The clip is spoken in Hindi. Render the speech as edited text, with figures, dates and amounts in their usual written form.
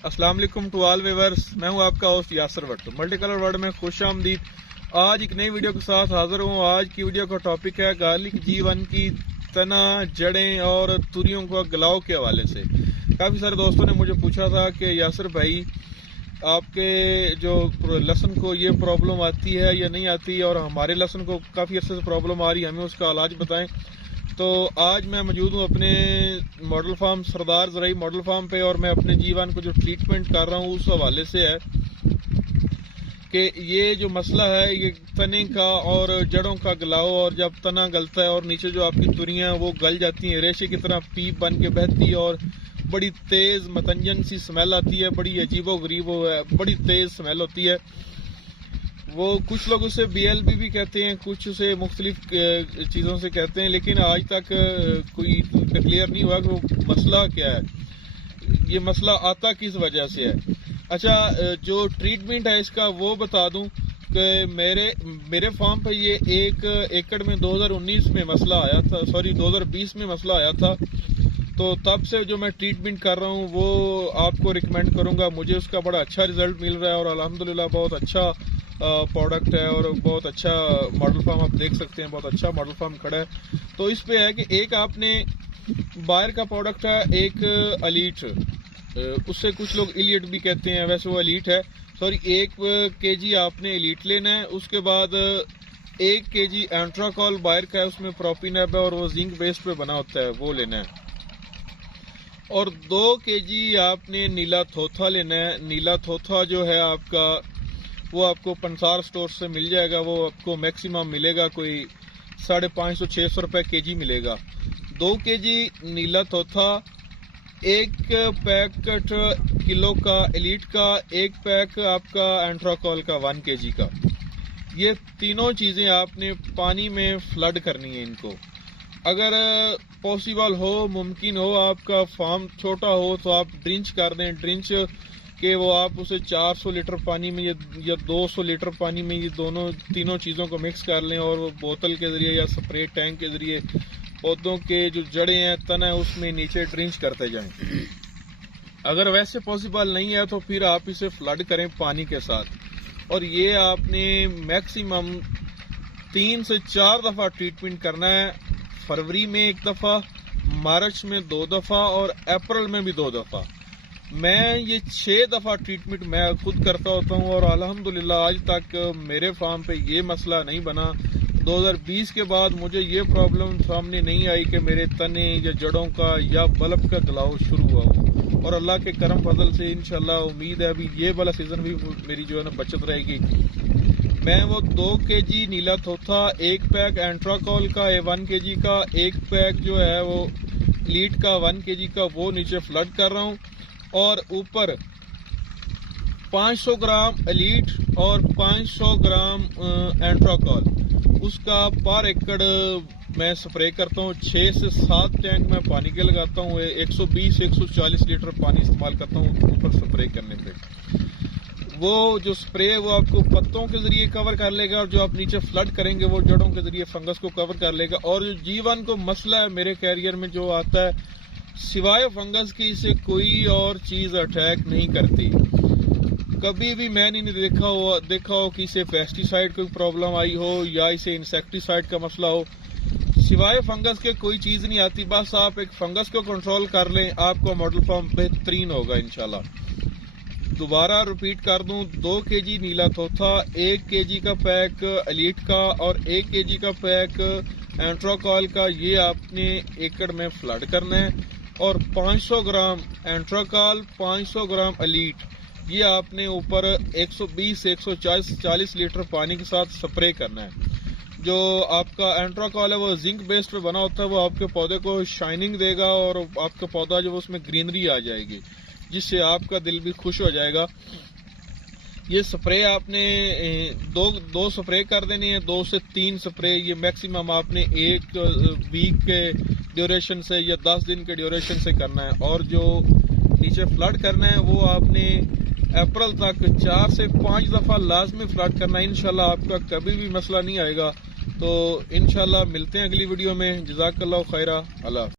अस्सलाम वालेकुम टू ऑल व्यूअर्स। मैं हूं आपका host Yasir Bhattu. Multi colour world में खुश आमदीद। आज एक नई वीडियो के साथ हाजिर हूं। आज की वीडियो का टॉपिक है गार्लिक G1 की तना, जड़ें और तुरियों का गलाव के हवाले से। काफ़ी सारे दोस्तों ने मुझे पूछा था कि यासर भाई आपके जो लहसुन को ये प्रॉब्लम आती है या नहीं आती, और हमारे लहसुन को काफ़ी अर्से से प्रॉब्लम आ रही है, हमें उसका इलाज बताएं। तो आज मैं मौजूद हूँ अपने मॉडल फार्म सरदार ज़राई मॉडल फार्म पे, और मैं अपने G1 को जो ट्रीटमेंट कर रहा हूँ उस हवाले से है कि ये जो मसला है ये तने का और जड़ों का गलाव, और जब तना गलता है और नीचे जो आपकी तुरियां वो गल जाती हैं, रेशे की तरह पीप बन के बहती है और बड़ी तेज मतंजन सी स्मेल आती है, बड़ी अजीबो गरीब है, बड़ी तेज स्मेल होती है। वो कुछ लोग उसे BLB भी कहते हैं, कुछ उसे मुख्तलिफ चीज़ों से कहते हैं, लेकिन आज तक कोई क्लियर नहीं हुआ कि वो मसला क्या है, ये मसला आता किस वजह से है। अच्छा, जो ट्रीटमेंट है इसका वो बता दूं कि मेरे फार्म पे ये 1 एकड़ में 2019 में मसला आया था, 2020 में मसला आया था। तो तब से जो मैं ट्रीटमेंट कर रहा हूँ वो आपको रिकमेंड करूँगा। मुझे उसका बड़ा अच्छा रिजल्ट मिल रहा है और अल्हम्दुलिल्लाह बहुत अच्छा प्रोडक्ट है और बहुत अच्छा मॉडल फार्म आप देख सकते हैं, बहुत अच्छा मॉडल फार्म खड़ा है। तो इस पे है कि एक आपने बायर का प्रोडक्ट है, एक एलीट, उससे कुछ लोग इलियट भी कहते हैं, वैसे वो एलीट है। 1 kg आपने एलीट लेना है। उसके बाद 1 kg एंट्राकॉल बायर का है, उसमें प्रोपिनैब है और वो जिंक बेस पे बना होता है, वो लेना है। और 2 kg आपने नीला थोथा लेना है। नीला थोथा जो है आपका वो आपको पंसार स्टोर से मिल जाएगा, वो आपको मैक्सिमम मिलेगा कोई 550-600 रुपये kg मिलेगा। 2 kg नीला थोथा, 1 पैकेट किलो का एलीट का, 1 पैक आपका एंट्राकॉल का 1 kg का। ये तीनों चीज़ें आपने पानी में फ्लड करनी है इनको। अगर पॉसिबल हो, मुमकिन हो, आपका फार्म छोटा हो तो आप ड्रिंच कर दें। ड्रिंच के वो आप उसे 400 लीटर पानी में या 200 लीटर पानी में ये तीनों चीज़ों को मिक्स कर लें और वो बोतल के ज़रिए या स्प्रे टैंक के ज़रिए पौधों के जो जड़ें हैं, तना है, उसमें नीचे ड्रिंच करते जाएं। अगर वैसे पॉसिबल नहीं है तो फिर आप इसे फ्लड करें पानी के साथ। और ये आपने मैक्सिमम 3 से 4 दफ़ा ट्रीटमेंट करना है। फरवरी में 1 दफ़ा, मार्च में 2 दफ़ा और अप्रैल में भी 2 दफ़ा। मैं ये 6 दफ़ा ट्रीटमेंट मैं खुद करता होता हूँ और अल्हम्दुलिल्लाह आज तक मेरे फार्म पे ये मसला नहीं बना। 2020 के बाद मुझे ये प्रॉब्लम सामने नहीं आई कि मेरे तने या जड़ों का या बल्ब का गलाव शुरू हुआ हो। और अल्लाह के करम फजल से इंशाल्लाह उम्मीद है अभी ये वाला सीजन भी मेरी जो है ना बचत रहेगी। मैं वो 2 kg नीला थोथा, 1 पैक एंट्राकॉल का 1 kg का, 1 पैक जो है वो लीट का 1 kg का, वो नीचे फ्लड कर रहा हूँ। और ऊपर 500 ग्राम एलीट और 500 ग्राम एंट्राकॉल, उसका पर एकड़ मैं स्प्रे करता हूँ। 6 से 7 टैंक मैं पानी के लगाता हूँ। 120 से 140 लीटर पानी इस्तेमाल करता हूँ ऊपर स्प्रे करने पे। वो जो स्प्रे वो आपको पत्तों के जरिए कवर कर लेगा, और जो आप नीचे फ्लड करेंगे वो जड़ों के जरिए फंगस को कवर कर लेगा। और जो G1 को मसला है मेरे कैरियर में जो आता है, सिवाय फंगस की इसे कोई और चीज अटैक नहीं करती। कभी भी मैंने नहीं देखा हो कि इसे पेस्टिसाइड कोई प्रॉब्लम आई हो या इसे इंसेक्टिसाइड का मसला हो। सिवाय फंगस के कोई चीज नहीं आती। बस आप एक फंगस को कंट्रोल कर लें, आपका मॉडल फार्म बेहतरीन होगा इंशाल्लाह। दोबारा रिपीट कर दूं, 2 kg नीला थोथा, 1 kg का पैक एलीट का और 1 kg का पैक एंट्राकॉल का, ये आपने एकड़ में फ्लड करना है। और 500 ग्राम एंट्राकॉल, 500 ग्राम एलीट, ये आपने ऊपर 120 से 140 लीटर पानी के साथ स्प्रे करना है। जो आपका एंट्राकॉल है वो जिंक बेस्ड पे बना होता है, वो आपके पौधे को शाइनिंग देगा और आपका पौधा जो उसमें ग्रीनरी आ जाएगी, जिससे आपका दिल भी खुश हो जाएगा। ये स्प्रे आपने दो स्प्रे कर देनी है, 2 से 3 स्प्रे। ये मैक्सिमम आपने 1 वीक के ड्यूरेशन से या 10 दिन के ड्यूरेशन से करना है। और जो नीचे फ्लड करना है वो आपने अप्रैल तक 4 से 5 दफ़ा लाजमी फ्लड करना है। इंशाल्लाह आपका कभी भी मसला नहीं आएगा। तो इंशाल्लाह मिलते हैं अगली वीडियो में। जज़ाकल्लाह खैरा। अल्लाह।